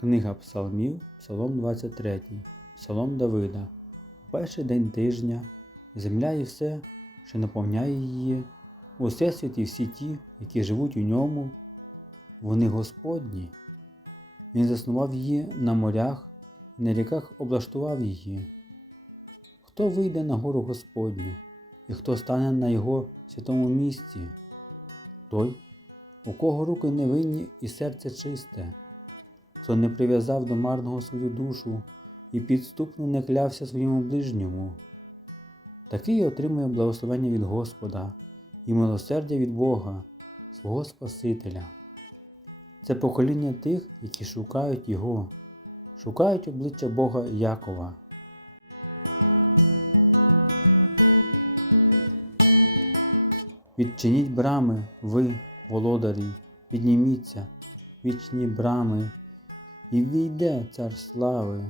Книга Псалмів, Псалом 23, Псалом Давида. У перший день тижня земля і все, що наповняє її, усесвіт і всі ті, які живуть у ньому, вони Господні. Він заснував її на морях і на ріках облаштував її. Хто вийде на гору Господню, і хто стане на його святому місці? Той, у кого руки невинні і серце чисте, хто не прив'язав до марного свою душу і підступно не клявся своєму ближньому. Такий отримує благословення від Господа і милосердя від Бога, свого Спасителя. Це покоління тих, які шукають Його, шукають обличчя Бога Якова. Відчиніть брами, ви, володарі, підніміться, вічні брами, і війде цар слави.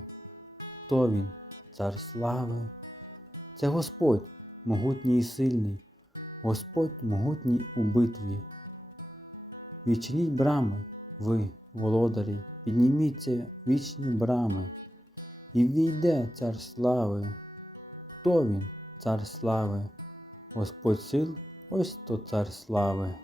Хто він, цар слави? Це Господь, могутній і сильний, Господь могутній у битві. Відчиніть брами, ви, володарі, підніміться вічні брами, і війде цар слави. Хто він, цар слави? Господь сил, ось то цар слави.